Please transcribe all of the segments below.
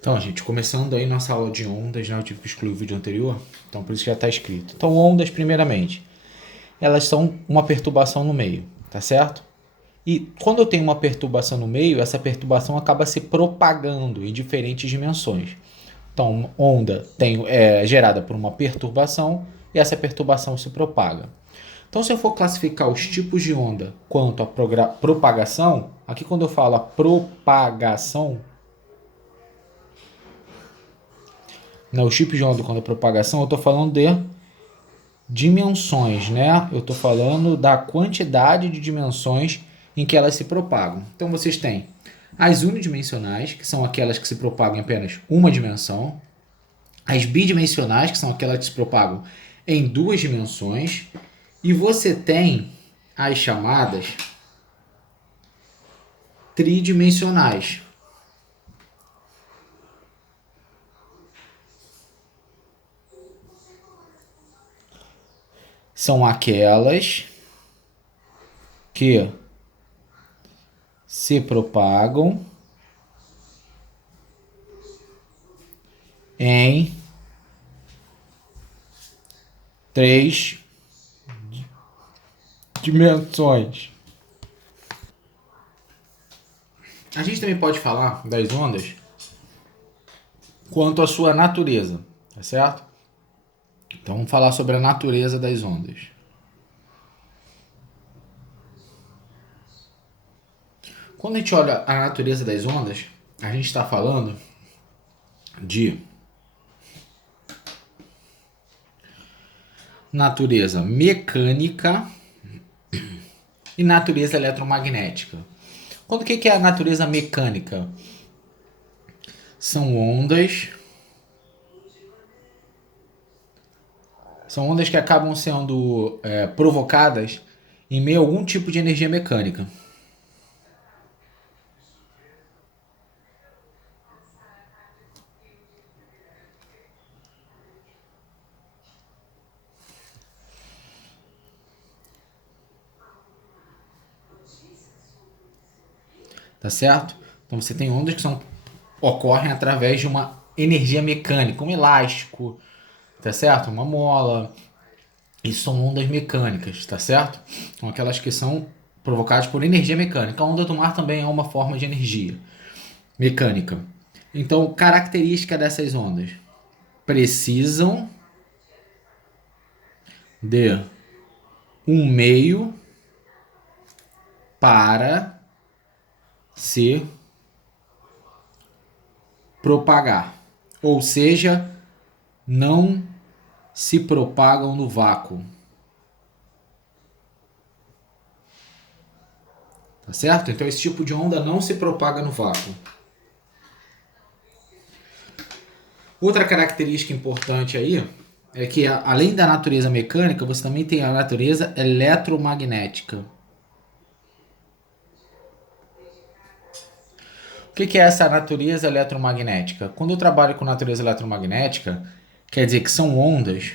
Então, gente, começando aí nossa aula de ondas, né? Eu tive que excluir o vídeo anterior, então por isso já está escrito. Então, ondas, primeiramente, elas são uma perturbação no meio, tá certo? E quando eu tenho uma perturbação no meio, essa perturbação acaba se propagando em diferentes dimensões. Então, onda é gerada por uma perturbação e essa perturbação se propaga. Então, se eu for classificar os tipos de onda quanto à propagação, aqui quando eu falo a propagação, né, os tipos de onda quanto à propagação, eu estou falando de dimensões, né? Eu estou falando da quantidade de dimensões em que elas se propagam. Então, vocês têm as unidimensionais, que são aquelas que se propagam em apenas uma dimensão, as bidimensionais, que são aquelas que se propagam em duas dimensões, e você tem as chamadas tridimensionais. São aquelas que se propagam em três dimensões. A gente também pode falar das ondas quanto à sua natureza, tá certo? Então vamos falar sobre a natureza das ondas. Quando a gente olha a natureza das ondas, a gente está falando de natureza mecânica e natureza eletromagnética. Quando o que é a natureza mecânica? São ondas que acabam sendo provocadas em meio a algum tipo de energia mecânica. Tá certo? Então você tem ondas que ocorrem através de uma energia mecânica, um elástico, tá certo? Uma mola. Isso são ondas mecânicas, tá certo? São aquelas que são provocadas por energia mecânica. A onda do mar também é uma forma de energia mecânica. Então, característica dessas ondas: precisam de um meio para se propagar. Ou seja, não se propagam no vácuo. Tá certo? Então esse tipo de onda não se propaga no vácuo. Outra característica importante aí é que além da natureza mecânica, você também tem a natureza eletromagnética. O que é essa natureza eletromagnética? Quando eu trabalho com natureza eletromagnética, quer dizer que são ondas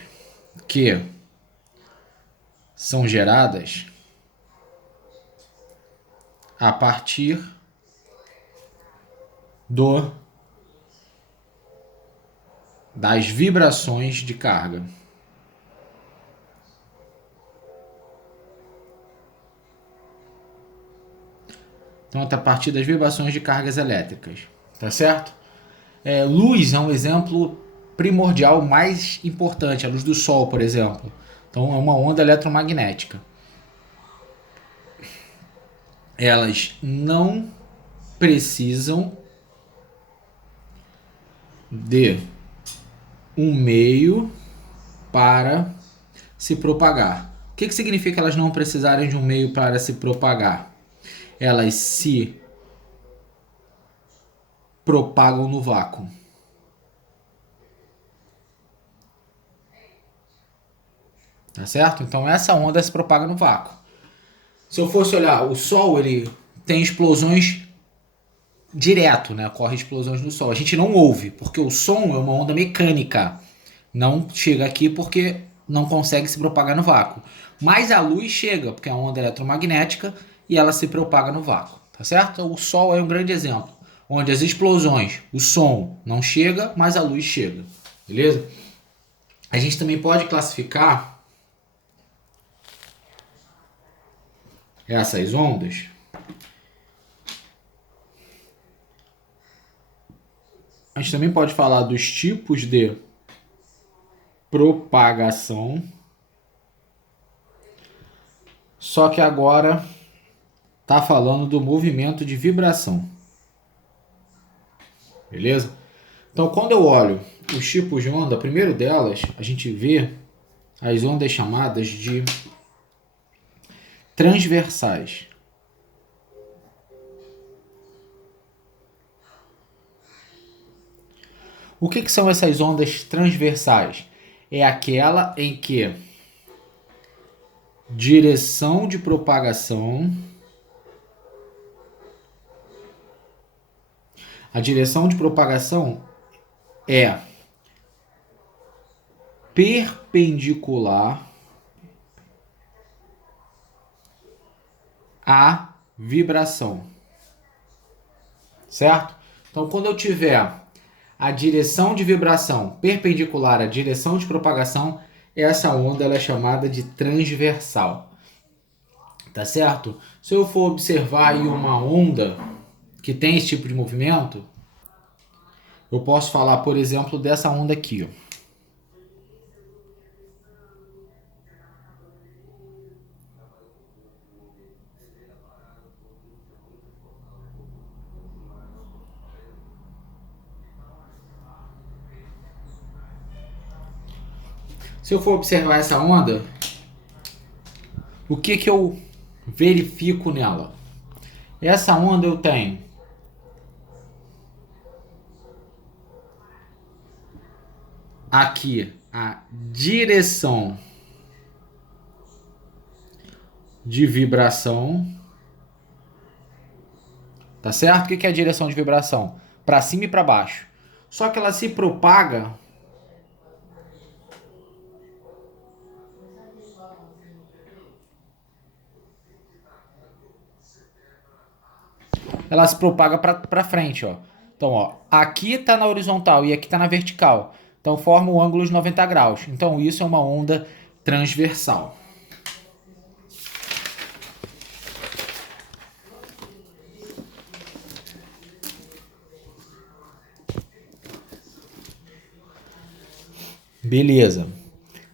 que são geradas a partir das vibrações de carga. Então, a partir das vibrações de cargas elétricas, tá certo? Luz é um exemplo primordial mais importante, a luz do sol, por exemplo. Então, é uma onda eletromagnética. Elas não precisam de um meio para se propagar. O que significa elas não precisarem de um meio para se propagar? Elas se propagam no vácuo. Tá certo? Então essa onda se propaga no vácuo. Se eu fosse olhar, o Sol ele tem explosões direto, né? Ocorre explosões no Sol. A gente não ouve, porque o som é uma onda mecânica. Não chega aqui porque não consegue se propagar no vácuo. Mas a luz chega, porque é uma onda eletromagnética e ela se propaga no vácuo. Tá certo? O Sol é um grande exemplo, onde as explosões, o som não chega, mas a luz chega, beleza? A gente também pode classificar essas ondas a gente também pode falar dos tipos de propagação, só que agora tá falando do movimento de vibração, beleza? Então, quando eu olho os tipos de onda, primeiro delas, a gente vê as ondas chamadas de transversais. O que são essas ondas transversais? É aquela em que direção de propagação, a direção de propagação é perpendicular à vibração, certo? Então, quando eu tiver a direção de vibração perpendicular à direção de propagação, essa onda ela é chamada de transversal, tá certo? Se eu for observar aí uma onda que tem esse tipo de movimento, eu posso falar, por exemplo, dessa onda aqui, ó. Se eu for observar essa onda, o que eu verifico nela? Essa onda eu tenho aqui a direção de vibração, tá certo? O que é a direção de vibração? Para cima e para baixo. Só que ela se propaga para frente, ó. Então, ó, aqui tá na horizontal e aqui tá na vertical. Então forma o ângulo de 90 graus. Então isso é uma onda transversal. Beleza.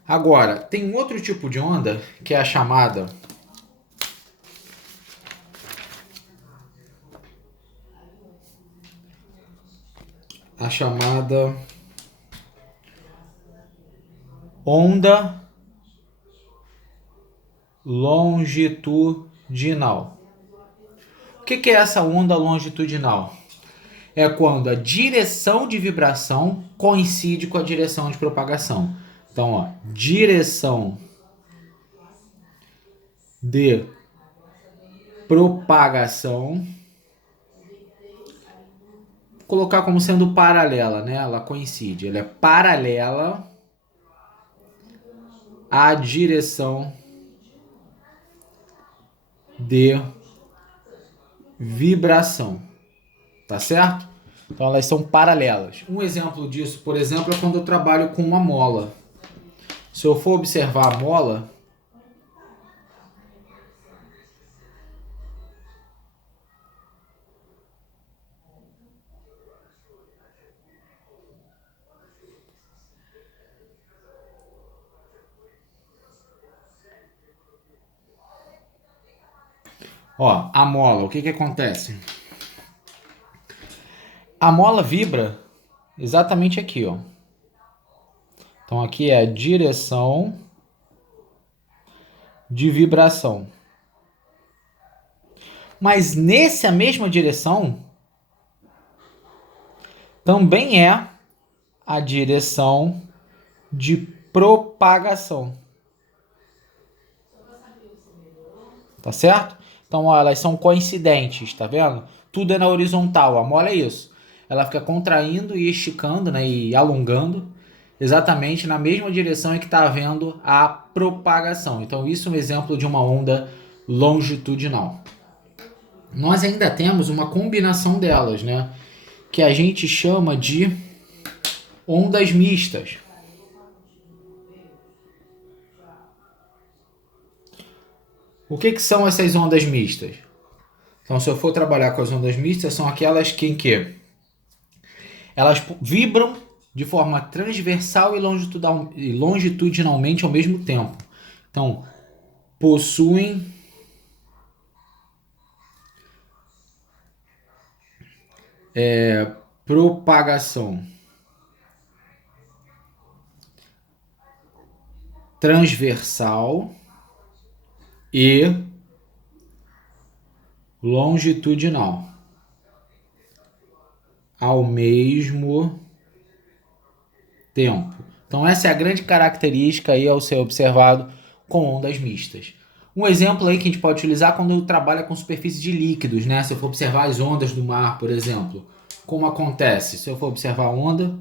Agora, tem um outro tipo de onda que é a chamada onda longitudinal. O que é essa onda longitudinal? É quando a direção de vibração coincide com a direção de propagação. Então, ó, direção de propagação, vou colocar como sendo paralela, né? Ela coincide, ela é paralela à direção de vibração, tá certo? Então elas são paralelas. Um exemplo disso, por exemplo, é quando eu trabalho com uma mola. Se eu for observar a mola, ó, a mola, o que acontece? A mola vibra exatamente aqui, ó. Então aqui é a direção de vibração. Mas nessa mesma direção também é a direção de propagação. Tá certo? Então, ó, elas são coincidentes, tá vendo? Tudo é na horizontal, a mola é isso. Ela fica contraindo e esticando, né, e alongando exatamente na mesma direção em que está havendo a propagação. Então, isso é um exemplo de uma onda longitudinal. Nós ainda temos uma combinação delas, né? que a gente chama de ondas mistas. O que são essas ondas mistas? Então, se eu for trabalhar com as ondas mistas, são aquelas que elas vibram de forma transversal e longitudinalmente ao mesmo tempo. Então, possuem propagação transversal e longitudinal ao mesmo tempo. Então essa é a grande característica aí ao ser observado com ondas mistas. Um exemplo aí que a gente pode utilizar quando trabalha com superfície de líquidos, né? Se eu for observar as ondas do mar, por exemplo, como acontece? Se eu for observar a onda,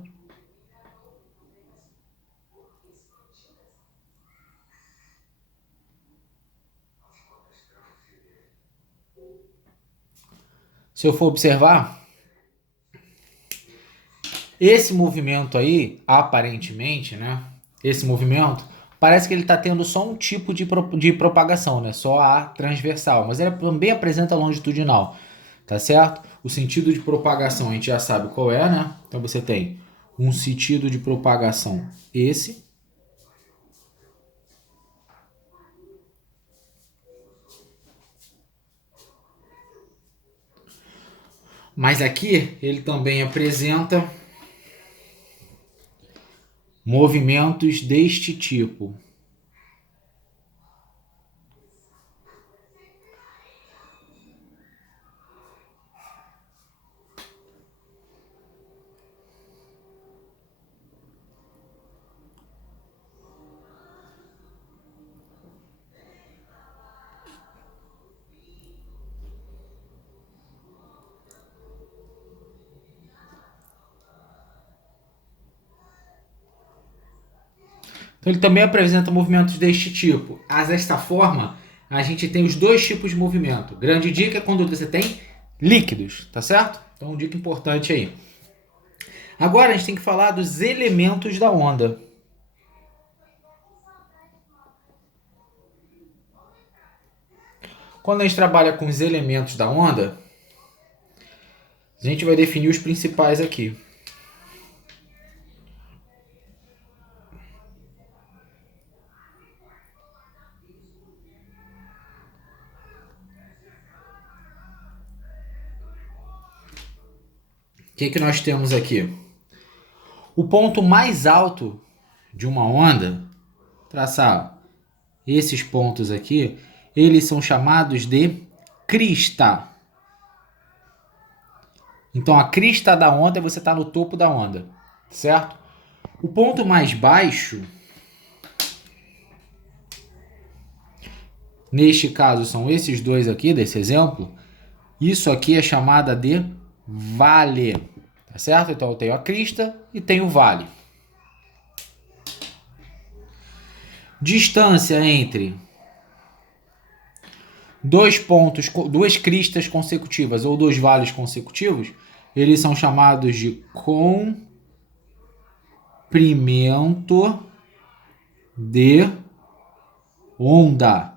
se eu for observar esse movimento aí, aparentemente, né? Esse movimento parece que ele está tendo só um tipo de propagação, né? Só a transversal, mas ele também apresenta longitudinal, tá certo? O sentido de propagação a gente já sabe qual é, né? Então você tem um sentido de propagação esse. Mas aqui ele também apresenta movimentos deste tipo. Então ele também apresenta movimentos deste tipo. Desta forma, a gente tem os dois tipos de movimento. Grande dica é quando você tem líquidos, tá certo? Então, dica importante aí. Agora a gente tem que falar dos elementos da onda. Quando a gente trabalha com os elementos da onda, a gente vai definir os principais aqui. O que nós temos aqui? O ponto mais alto de uma onda, traçar esses pontos aqui, eles são chamados de crista. Então a crista da onda é você estar no topo da onda, certo? O ponto mais baixo, neste caso são esses dois aqui, desse exemplo, isso aqui é chamada de vale, tá certo? Então eu tenho a crista e tenho o vale. Distância entre dois pontos, duas cristas consecutivas ou dois vales consecutivos, eles são chamados de comprimento de onda,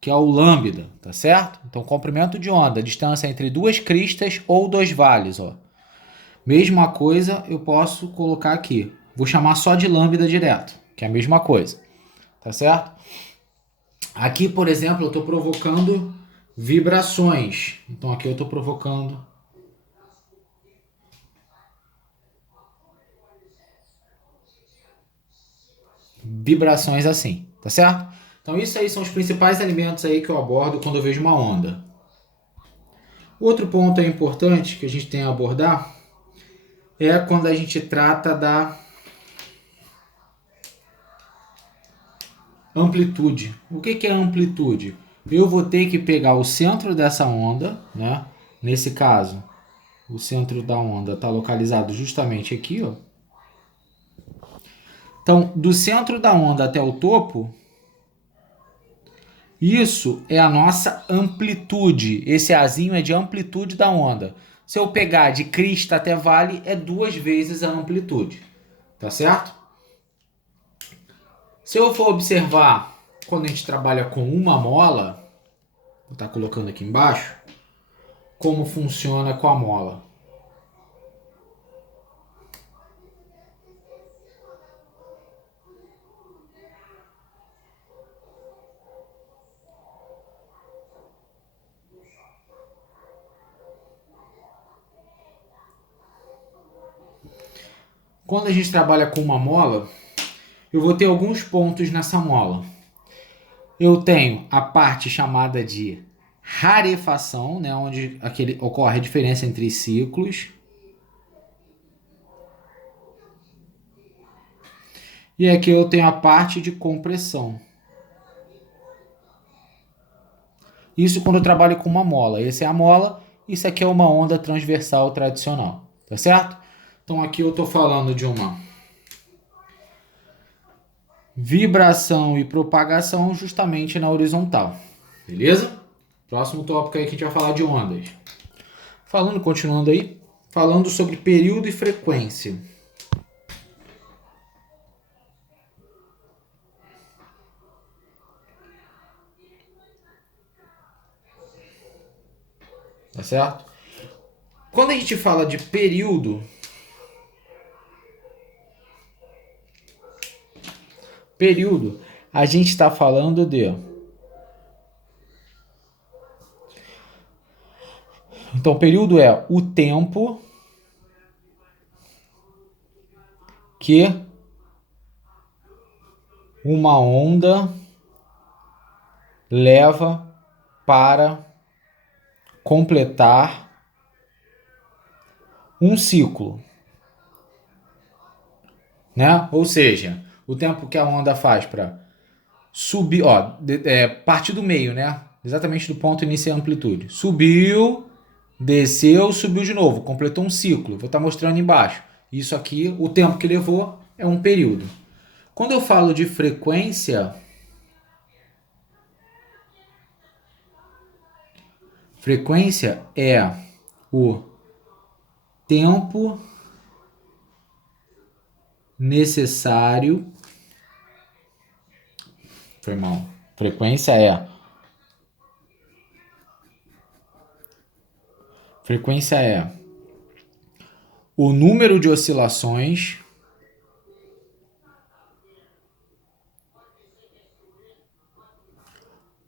que é o lambda, tá certo? Então, comprimento de onda, distância entre duas cristas ou dois vales, ó. Mesma coisa eu posso colocar aqui. Vou chamar só de lambda direto, que é a mesma coisa, tá certo? Aqui, por exemplo, eu estou provocando vibrações. Então, aqui eu estou provocando vibrações assim, tá certo? Então, isso aí são os principais elementos aí que eu abordo quando eu vejo uma onda. Outro ponto importante que a gente tem a abordar é quando a gente trata da amplitude. O que é amplitude? Eu vou ter que pegar o centro dessa onda, né? Nesse caso, o centro da onda está localizado justamente aqui, ó. Então, do centro da onda até o topo, isso é a nossa amplitude. Esse Azinho é de amplitude da onda. Se eu pegar de crista até vale, é 2 vezes a amplitude. Tá certo? Se eu for observar, quando a gente trabalha com uma mola, vou estar colocando aqui embaixo, como funciona com a mola. Quando a gente trabalha com uma mola, eu vou ter alguns pontos nessa mola. Eu tenho a parte chamada de rarefação, né, onde ocorre a diferença entre ciclos. E aqui eu tenho a parte de compressão. Isso quando eu trabalho com uma mola. Essa é a mola, isso aqui é uma onda transversal tradicional, tá certo? Então aqui eu estou falando de uma vibração e propagação justamente na horizontal, beleza? Próximo tópico aí que a gente vai falar de ondas. Continuando aí, falando sobre período e frequência. Tá certo? Quando a gente fala de período, a gente está falando de... Então, período é o tempo que uma onda leva para completar um ciclo, né? Ou seja, o tempo que a onda faz para subir, partir do meio, né? Exatamente do ponto inicial amplitude. Subiu, desceu, subiu de novo, completou um ciclo. Vou estar mostrando embaixo. Isso aqui, o tempo que levou é um período. Quando eu falo de frequência, frequência é o tempo necessário. Foi mal. Frequência é o número de oscilações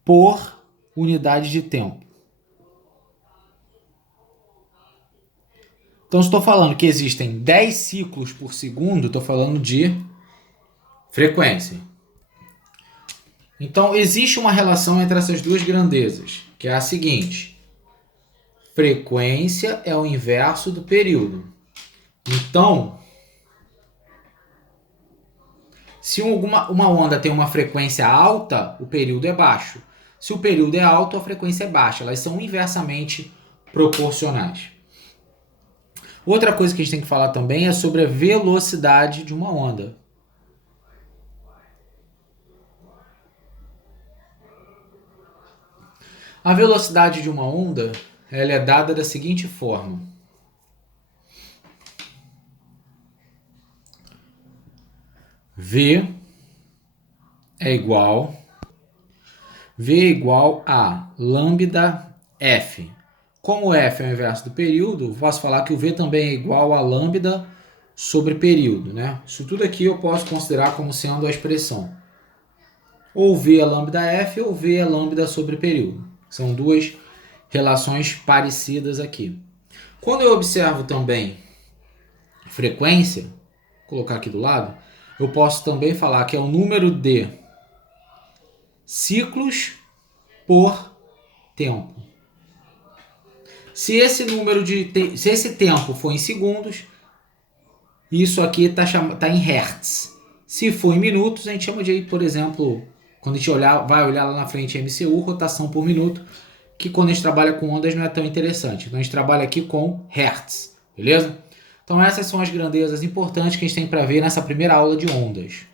por unidade de tempo. Então, se estou falando que existem 10 ciclos por segundo, estou falando de frequência. Então, existe uma relação entre essas duas grandezas, que é a seguinte: frequência é o inverso do período. Então, se uma onda tem uma frequência alta, o período é baixo. Se o período é alto, a frequência é baixa. Elas são inversamente proporcionais. Outra coisa que a gente tem que falar também é sobre a velocidade de uma onda. A velocidade de uma onda, ela é dada da seguinte forma. V é igual a lambda F. Como F é o inverso do período, posso falar que o V também é igual a lambda sobre período, né? Isso tudo aqui eu posso considerar como sendo a expressão. Ou V é lambda F ou V é lambda sobre período. São duas relações parecidas aqui. Quando eu observo também frequência, vou colocar aqui do lado, eu posso também falar que é o número de ciclos por tempo. Se esse tempo for em segundos, isso aqui tá em hertz. Se for em minutos, a gente chama de, por exemplo, quando a gente vai olhar lá na frente MCU, rotação por minuto, que quando a gente trabalha com ondas não é tão interessante. Então a gente trabalha aqui com hertz, beleza? Então essas são as grandezas importantes que a gente tem para ver nessa primeira aula de ondas.